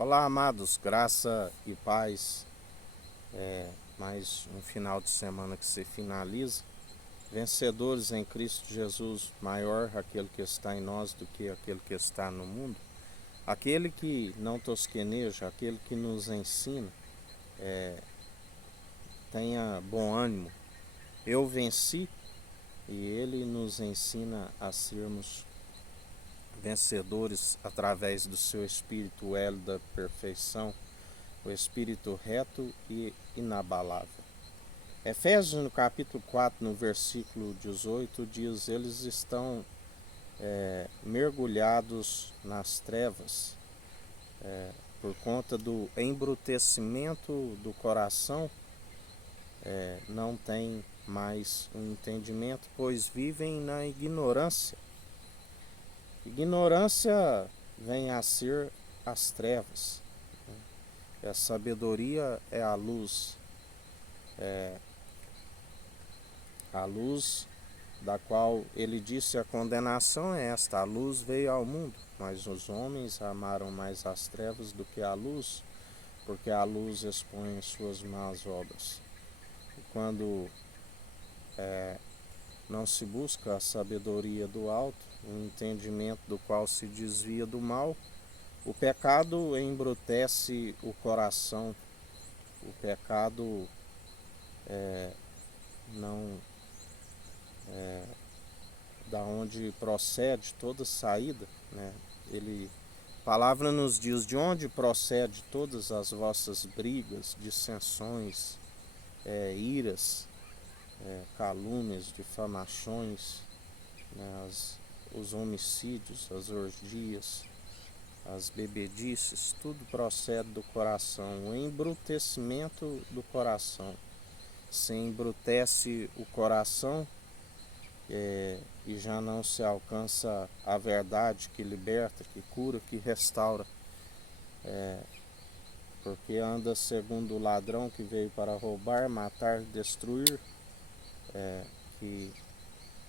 Olá, amados, graça e paz. Mais um final de semana que se finaliza. Vencedores em Cristo Jesus, maior aquele que está em nós do que aquele que está no mundo. Aquele que não tosqueneja, aquele que nos ensina, tenha bom ânimo. Eu venci e ele nos ensina a sermos vencedores através do seu Espírito, o elo da perfeição, o Espírito reto e inabalável. Efésios, no capítulo 4, no versículo 18, diz: eles estão mergulhados nas trevas por conta do embrutecimento do coração, não tem mais um entendimento, pois vivem na ignorância. Ignorância vem a ser as trevas. E a sabedoria é a luz. A luz da qual ele disse: a condenação é esta, a luz veio ao mundo, mas os homens amaram mais as trevas do que a luz, porque a luz expõe suas más obras. E quando não se busca a sabedoria do alto, o entendimento do qual se desvia do mal, o pecado embrutece o coração, o pecado não da onde procede toda saída, né? A palavra nos diz: de onde procede todas as vossas brigas, dissensões, iras, calúnias, difamações, né? Os homicídios, as orgias, as bebedices, tudo procede do coração, o embrutecimento do coração. Se embrutece o coração, e já não se alcança a verdade que liberta, que cura, que restaura, porque anda segundo o ladrão que veio para roubar, matar, destruir, que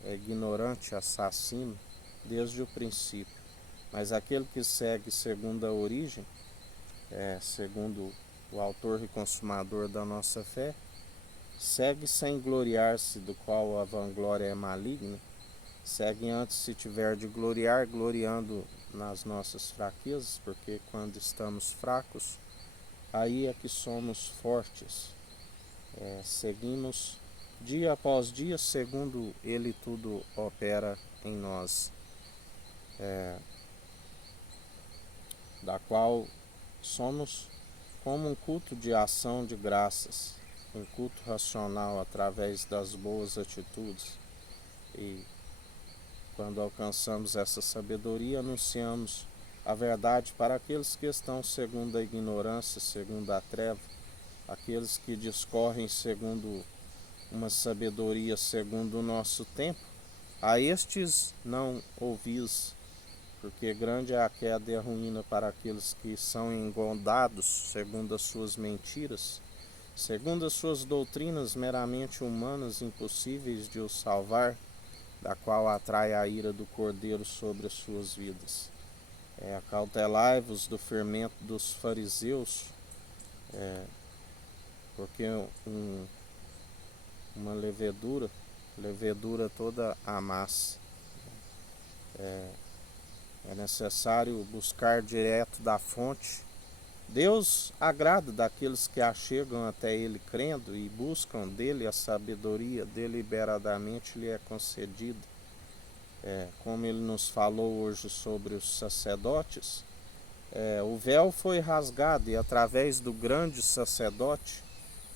é ignorante, assassino desde o princípio. Mas aquele que segue segundo a origem, segundo o autor e consumador da nossa fé, segue sem gloriar-se, do qual a vanglória é maligna. Segue antes, se tiver de gloriar, gloriando nas nossas fraquezas, porque quando estamos fracos, aí é que somos fortes. Seguimos dia após dia, segundo ele tudo opera em nós, da qual somos como um culto de ação de graças, um culto racional através das boas atitudes. E quando alcançamos essa sabedoria, anunciamos a verdade para aqueles que estão segundo a ignorância, segundo a treva, aqueles que discorrem segundo uma sabedoria segundo o nosso tempo. A estes não ouvis, porque grande é a queda e a ruína para aqueles que são engondados segundo as suas mentiras, segundo as suas doutrinas meramente humanas, impossíveis de os salvar, da qual atrai a ira do Cordeiro sobre as suas vidas. Acautelai-vos do fermento dos fariseus, porque uma levedura toda amassa. É necessário buscar direto da fonte. Deus agrada daqueles que achegam até Ele crendo e buscam dele a sabedoria, deliberadamente lhe é concedida. Como Ele nos falou hoje sobre os sacerdotes, o véu foi rasgado e através do grande sacerdote,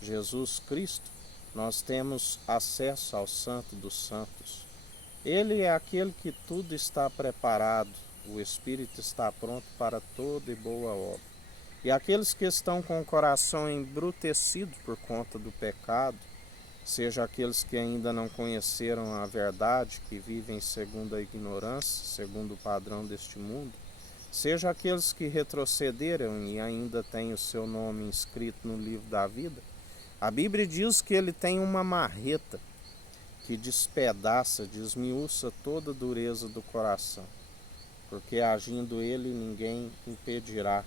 Jesus Cristo, nós temos acesso ao Santo dos Santos. Ele é aquele que tudo está preparado, o Espírito está pronto para toda e boa obra. E aqueles que estão com o coração embrutecido por conta do pecado, seja aqueles que ainda não conheceram a verdade, que vivem segundo a ignorância, segundo o padrão deste mundo, seja aqueles que retrocederam e ainda têm o seu nome inscrito no livro da vida, a Bíblia diz que ele tem uma marreta que despedaça, desmiuça toda a dureza do coração, porque agindo ele ninguém impedirá.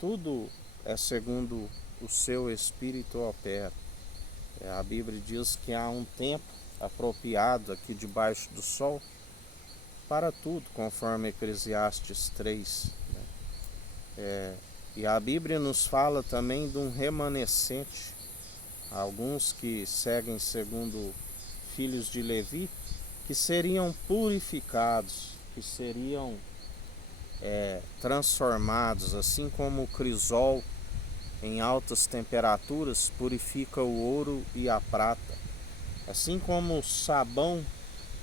Tudo é segundo o seu Espírito opera. A Bíblia diz que há um tempo apropriado aqui debaixo do sol para tudo, conforme Eclesiastes 3. E a Bíblia nos fala também de um remanescente, alguns que seguem segundo filhos de Levi, que seriam purificados, que seriam transformados, assim como o crisol em altas temperaturas purifica o ouro e a prata, assim como o sabão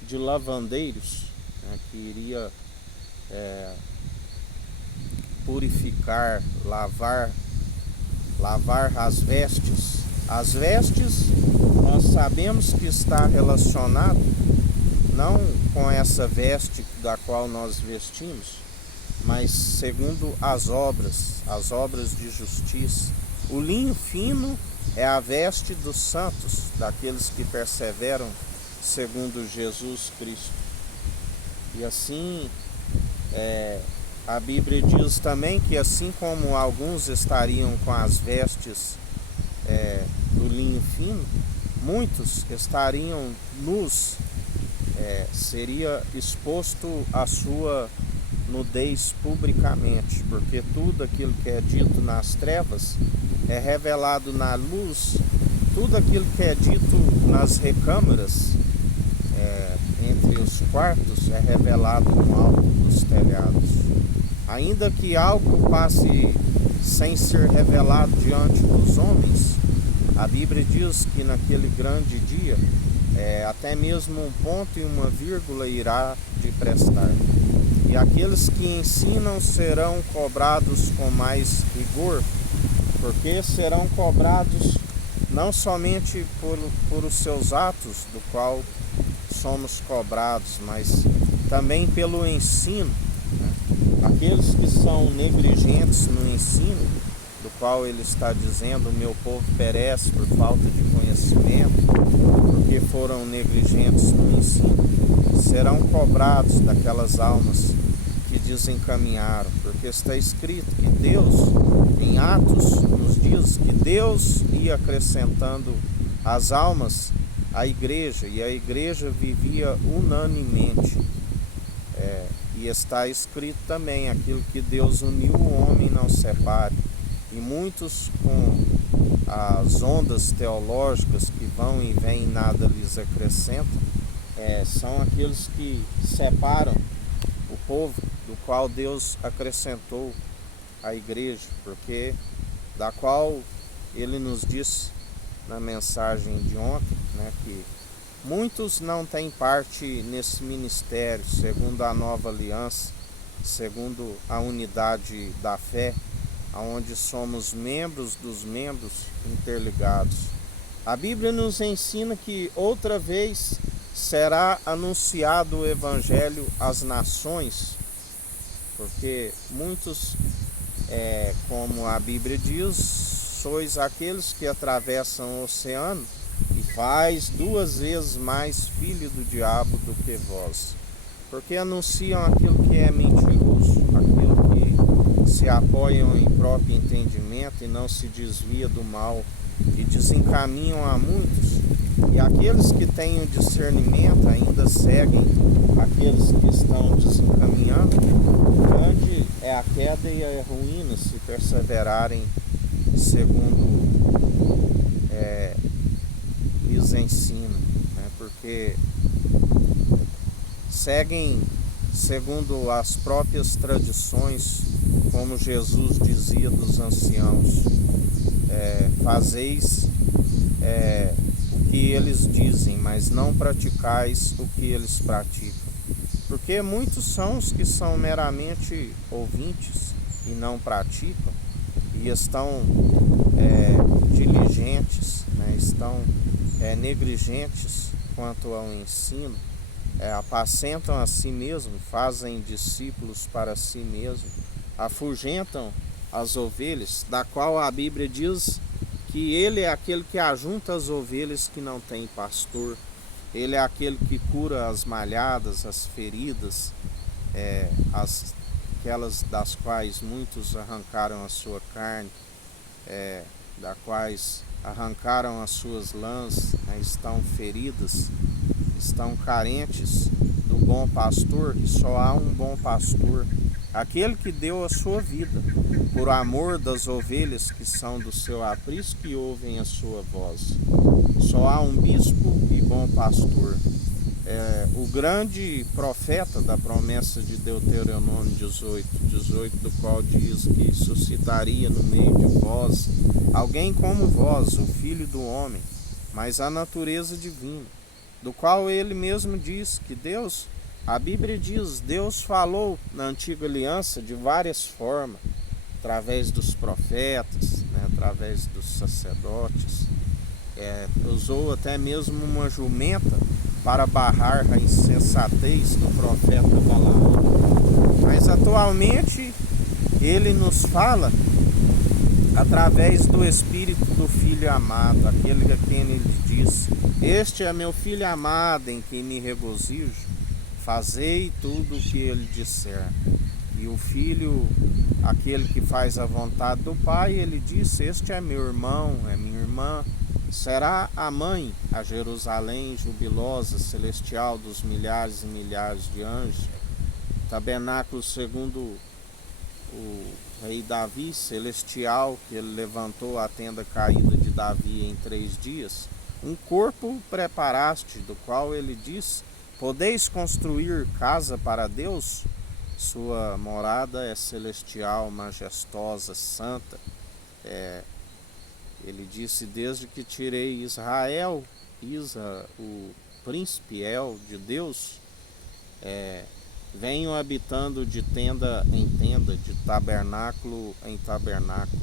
de lavandeiros, que iria purificar, lavar as vestes. As vestes, nós sabemos que está relacionado não com essa veste da qual nós vestimos, mas segundo as obras de justiça. O linho fino é a veste dos santos, daqueles que perseveram segundo Jesus Cristo. E assim, a Bíblia diz também que assim como alguns estariam com as vestes do linho fino, muitos estariam nus, seria exposto a sua nudez publicamente, porque tudo aquilo que é dito nas trevas é revelado na luz, tudo aquilo que é dito nas recâmaras, entre os quartos, é revelado no alto dos telhados. Ainda que algo passe sem ser revelado diante dos homens, a Bíblia diz que naquele grande dia, até mesmo um ponto e uma vírgula irá de prestar. E aqueles que ensinam serão cobrados com mais rigor, porque serão cobrados não somente por os seus atos, do qual somos cobrados, mas também pelo ensino. Aqueles que são negligentes no ensino, do qual ele está dizendo: o meu povo perece por falta de conhecimento, porque foram negligentes no ensino, serão cobrados daquelas almas que desencaminharam, porque está escrito que Deus, em Atos, nos diz que Deus ia acrescentando as almas à igreja, e a igreja vivia unanimemente. E está escrito também: aquilo que Deus uniu, o homem não separe. E muitos, com as ondas teológicas que vão e vêm e nada lhes acrescenta, são aqueles que separam o povo do qual Deus acrescentou a igreja, porque da qual ele nos disse na mensagem de ontem, que muitos não têm parte nesse ministério, segundo a nova aliança, segundo a unidade da fé, onde somos membros dos membros interligados. A Bíblia nos ensina que outra vez será anunciado o Evangelho às nações, porque muitos, como a Bíblia diz, sois aqueles que atravessam o oceano e faz 2 vezes mais filho do diabo do que vós, porque anunciam aquilo que é mentiroso, aquilo que se apoiam em próprio entendimento e não se desvia do mal, e desencaminham a muitos. E aqueles que têm o discernimento ainda seguem aqueles que estão desencaminhando. Grande é a queda e a ruína se perseverarem segundo lhes ensina, porque seguem segundo as próprias tradições, como Jesus dizia dos anciãos: fazeis o que eles dizem, mas não praticais o que eles praticam. Porque muitos são os que são meramente ouvintes e não praticam, e estão diligentes, estão negligentes quanto ao ensino, apacentam a si mesmo, fazem discípulos para si mesmo, afugentam as ovelhas, da qual a Bíblia diz que ele é aquele que ajunta as ovelhas que não tem pastor. Ele é aquele que cura as malhadas, as feridas, aquelas das quais muitos arrancaram a sua carne, da quais arrancaram as suas lãs, né, estão feridas, estão carentes do bom pastor, e só há um bom pastor, aquele que deu a sua vida por amor das ovelhas que são do seu aprisco e ouvem a sua voz. Só há um bispo e bom pastor. O grande profeta da promessa de Deuteronômio 18, do qual diz que suscitaria no meio de vós alguém como vós, o Filho do Homem, mas a natureza divina, do qual ele mesmo diz que Deus, a Bíblia diz, Deus falou na antiga aliança de várias formas, através dos profetas, né, através dos sacerdotes, usou até mesmo uma jumenta para barrar a insensatez do profeta Balaão. Mas atualmente ele nos fala através do Espírito do Filho amado, aquele a quem ele diz: este é meu Filho amado em quem me regozijo, fazei tudo o que ele disser. E o Filho, aquele que faz a vontade do Pai, ele disse: este é meu irmão, é minha irmã. Será a mãe, a Jerusalém jubilosa, celestial dos milhares e milhares de anjos, tabernáculo segundo o rei Davi, celestial, que ele levantou a tenda caída de Davi em 3 dias. Um corpo preparaste, do qual ele diz: podeis construir casa para Deus? Sua morada é celestial, majestosa, santa. Ele disse: desde que tirei Israel, o príncipe El de Deus, venho habitando de tenda em tenda, de tabernáculo em tabernáculo.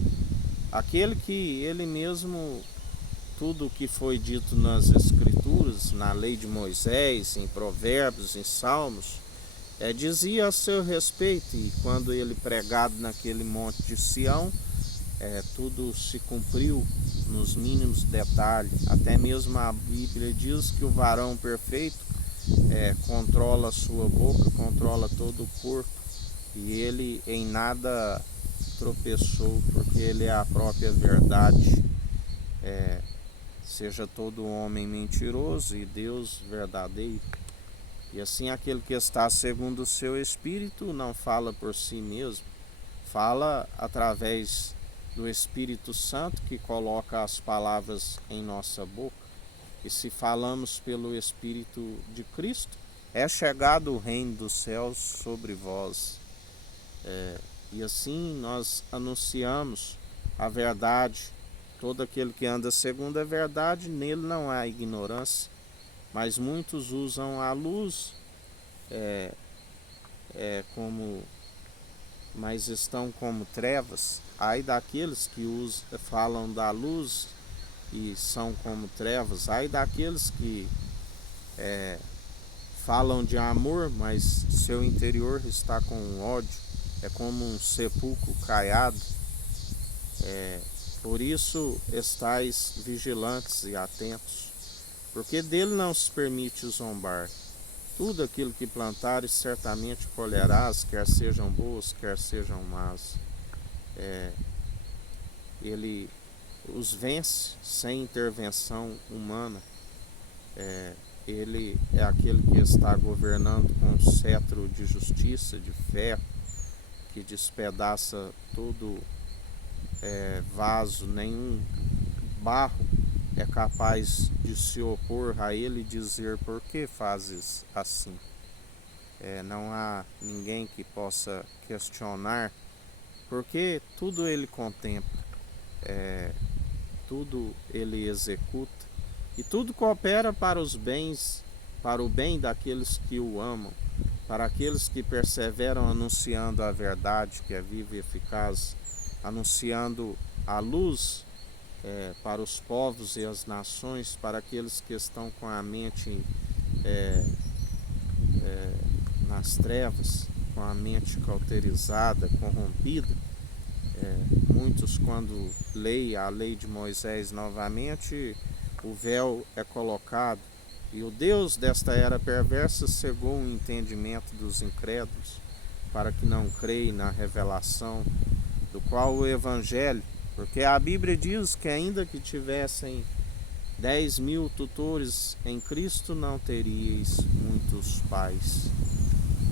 Aquele que ele mesmo, tudo o que foi dito nas Escrituras, na lei de Moisés, em Provérbios, em Salmos, dizia a seu respeito, e quando ele pregado naquele monte de Sião, tudo se cumpriu nos mínimos detalhes. Até mesmo a Bíblia diz que o varão perfeito controla a sua boca, controla todo o corpo, e ele em nada tropeçou, porque ele é a própria verdade. Seja todo homem mentiroso e Deus verdadeiro. E assim aquele que está segundo o seu Espírito não fala por si mesmo, fala através do Espírito Santo, que coloca as palavras em nossa boca. E se falamos pelo Espírito de Cristo, é chegado o reino dos céus sobre vós. E assim nós anunciamos a verdade. Todo aquele que anda segundo a verdade, nele não há ignorância. Mas muitos usam a luz, mas estão como trevas. Ai daqueles que falam da luz e são como trevas. Ai daqueles que falam de amor, mas seu interior está com ódio. É como um sepulcro caiado. Por isso estais vigilantes e atentos, porque dele não se permite zombar. Tudo aquilo que plantares certamente colherás, quer sejam boas, quer sejam más. Ele os vence sem intervenção humana. Ele é aquele que está governando com um cetro de justiça, de ferro, que despedaça todo vaso, nenhum barro é capaz de se opor a ele e dizer: por que fazes assim? Não há ninguém que possa questionar, porque tudo ele contempla, tudo ele executa, e tudo coopera para os bens, para o bem daqueles que o amam, para aqueles que perseveram anunciando a verdade, que é viva e eficaz, anunciando a luz para os povos e as nações, para aqueles que estão com a mente nas trevas, com a mente cauterizada, corrompida. Muitos, quando leem a lei de Moisés novamente, o véu é colocado, e o Deus desta era perversa cegou o entendimento dos incrédulos, para que não creia na revelação, do qual o Evangelho, porque a Bíblia diz que ainda que tivessem 10.000 tutores em Cristo, não teríeis muitos pais.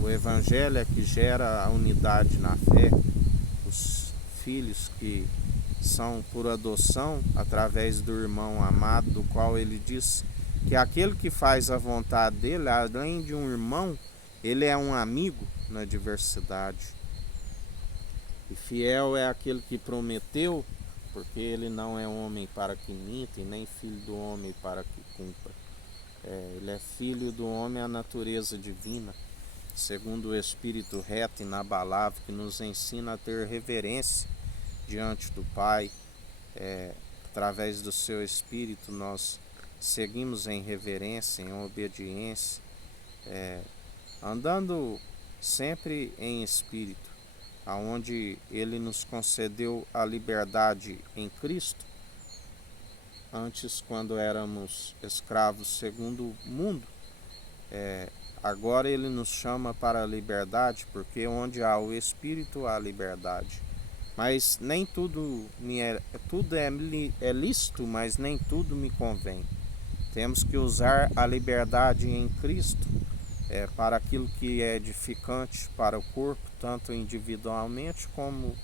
O Evangelho é que gera a unidade na fé, os filhos que são por adoção através do irmão amado, do qual ele diz que aquele que faz a vontade dele, além de um irmão, ele é um amigo na diversidade. E fiel é aquele que prometeu, porque ele não é homem para que minta, e nem filho do homem para que cumpra. Ele é filho do homem à natureza divina, segundo o Espírito reto e inabalável, que nos ensina a ter reverência diante do Pai. Através do seu Espírito nós seguimos em reverência, em obediência, andando sempre em Espírito, aonde Ele nos concedeu a liberdade em Cristo. Antes, quando éramos escravos segundo o mundo, agora Ele nos chama para a liberdade, porque onde há o Espírito há liberdade. Mas nem tudo é lícito, mas nem tudo me convém. Temos que usar a liberdade em Cristo para aquilo que é edificante para o corpo, tanto individualmente como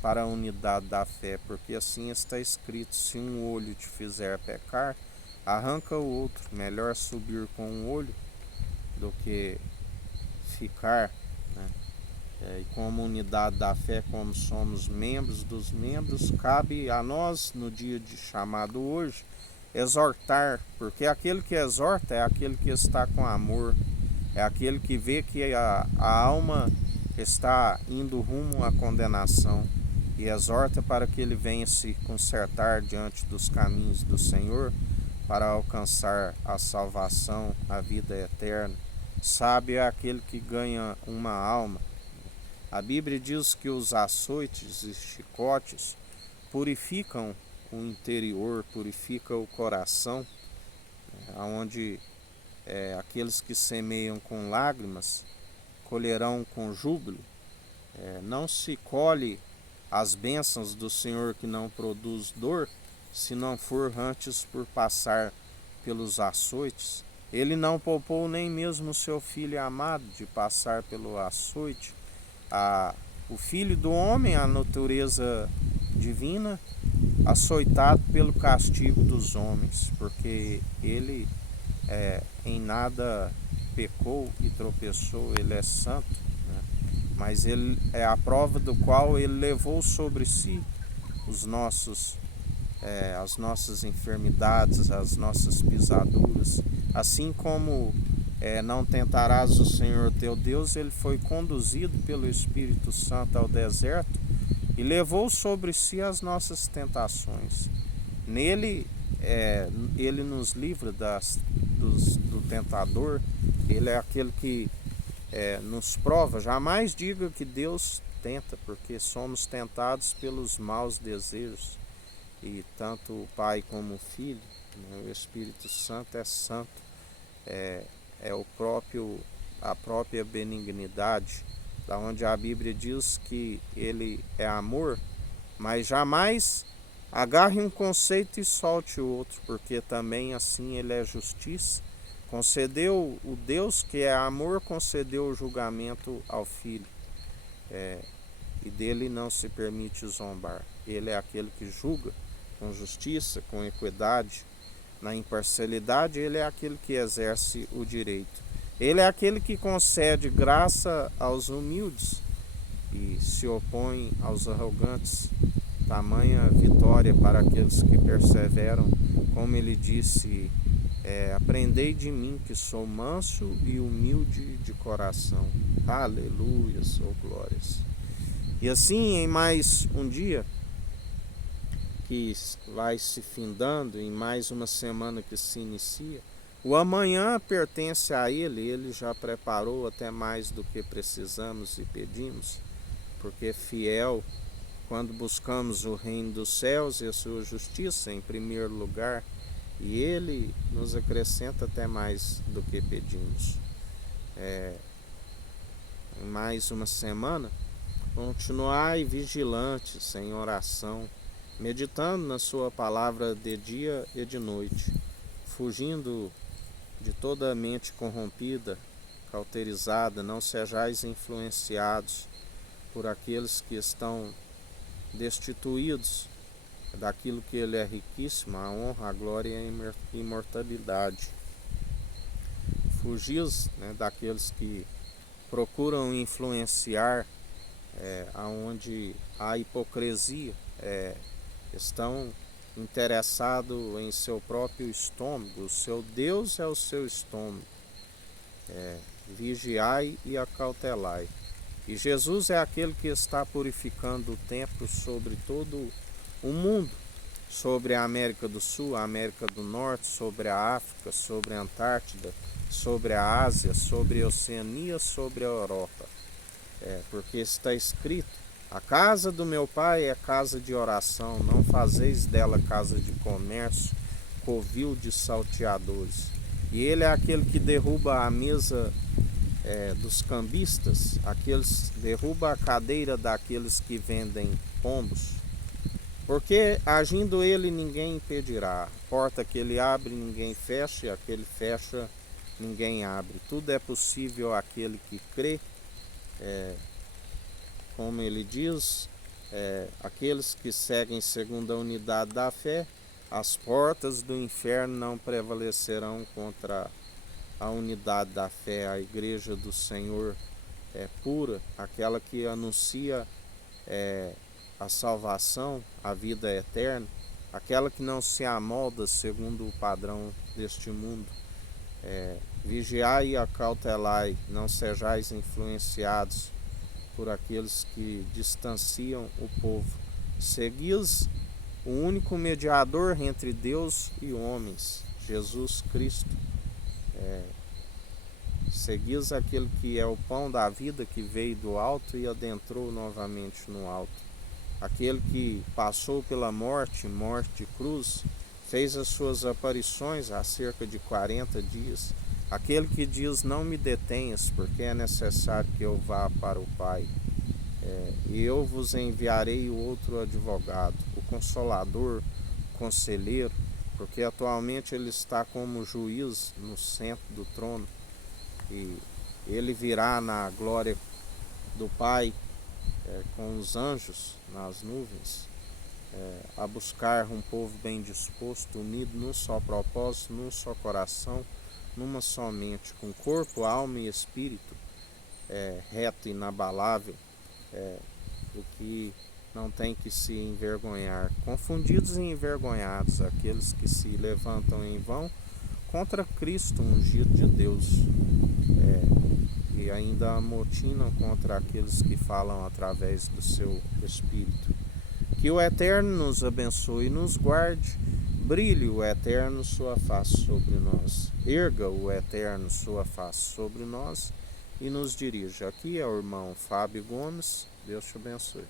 para a unidade da fé, porque assim está escrito: se um olho te fizer pecar, arranca o outro. Melhor subir com um olho do que ficar, né? E como unidade da fé, como somos membros dos membros, cabe a nós, no dia de chamado hoje, exortar, porque aquele que exorta é aquele que está com amor, é aquele que vê que a alma está indo rumo à condenação, e exorta para que ele venha se consertar diante dos caminhos do Senhor, para alcançar a salvação, a vida eterna. Sábio é aquele que ganha uma alma. A Bíblia diz que os açoites e chicotes purificam o interior, purificam o coração, onde aqueles que semeiam com lágrimas colherão com júbilo. Não se colhe as bênçãos do Senhor que não produz dor, se não for antes por passar pelos açoites. Ele não poupou nem mesmo o seu Filho amado de passar pelo açoite. O Filho do homem, a natureza divina, açoitado pelo castigo dos homens, porque ele em nada pecou e tropeçou, ele é santo, né? Mas ele é a prova do qual ele levou sobre si as nossas enfermidades, as nossas pisaduras. Assim como não tentarás o Senhor teu Deus, ele foi conduzido pelo Espírito Santo ao deserto e levou sobre si as nossas tentações. Nele, ele nos livra do tentador. Ele é aquele que nos prova. Jamais diga que Deus tenta, porque somos tentados pelos maus desejos. E tanto o Pai como o Filho, né, o Espírito Santo é santo, a própria benignidade, da onde a Bíblia diz que ele é amor, mas jamais agarre um conceito e solte o outro, porque também assim ele é justiça. Concedeu o Deus que é amor, concedeu o julgamento ao Filho, e dele não se permite zombar. Ele é aquele que julga com justiça, com equidade, na imparcialidade. Ele é aquele que exerce o direito. Ele é aquele que concede graça aos humildes e se opõe aos arrogantes. Tamanha vitória para aqueles que perseveram, como ele disse: aprendei de mim, que sou manso e humilde de coração. Aleluia, sou glórias. E assim, em mais um dia que vai se findando, em mais uma semana que se inicia, o amanhã pertence a ele já preparou até mais do que precisamos e pedimos, porque fiel, quando buscamos o reino dos céus e a sua justiça em primeiro lugar, e ele nos acrescenta até mais do que pedimos. em mais uma semana, continuai vigilantes em oração, meditando na sua palavra de dia e de noite, fugindo de toda mente corrompida, cauterizada, não sejais influenciados por aqueles que estão destituídos daquilo que ele é riquíssimo, a honra, a glória e a imortalidade. Fugis, daqueles que procuram influenciar aonde há hipocrisia, estão interessados em seu próprio estômago. O seu Deus é o seu estômago. Vigiai e acautelai. E Jesus é aquele que está purificando o tempo sobre todo o mundo, sobre a América do Sul, a América do Norte, sobre a África, sobre a Antártida, sobre a Ásia, sobre a Oceania, sobre a Europa. Porque está escrito: a casa do meu pai é casa de oração, não fazeis dela casa de comércio, covil de salteadores. E ele é aquele que derruba a mesa dos cambistas, derruba a cadeira daqueles que vendem pombos, porque agindo ele ninguém impedirá. A porta que ele abre ninguém fecha, e a que ele fecha ninguém abre. Tudo é possível àquele que crê. Como ele diz, aqueles que seguem segundo a unidade da fé, as portas do inferno não prevalecerão contra a unidade da fé. A igreja do Senhor é pura, aquela que anuncia a salvação, a vida eterna, aquela que não se amolda segundo o padrão deste mundo. Vigiai e acautelai, não sejais influenciados por aqueles que distanciam o povo. Seguis o único mediador entre Deus e homens, Jesus Cristo. Seguis aquele que é o pão da vida, que veio do alto e adentrou novamente no alto. Aquele que passou pela morte de cruz, fez as suas aparições há cerca de 40 dias. Aquele que diz: não me detenhas, porque é necessário que eu vá para o Pai. E eu vos enviarei o outro advogado, o Consolador, o Conselheiro, porque atualmente ele está como juiz no centro do trono. E ele virá na glória do Pai, com os anjos nas nuvens, a buscar um povo bem disposto, unido num só propósito, num só coração, numa só mente, com corpo, alma e espírito reto e inabalável, o que não tem que se envergonhar. Confundidos e envergonhados aqueles que se levantam em vão contra Cristo, ungido de Deus, e ainda amotinam contra aqueles que falam através do seu Espírito. Que o Eterno nos abençoe e nos guarde. Brilhe o Eterno sua face sobre nós. Erga o Eterno sua face sobre nós e nos dirija. Aqui é o irmão Fábio Gomes. Deus te abençoe.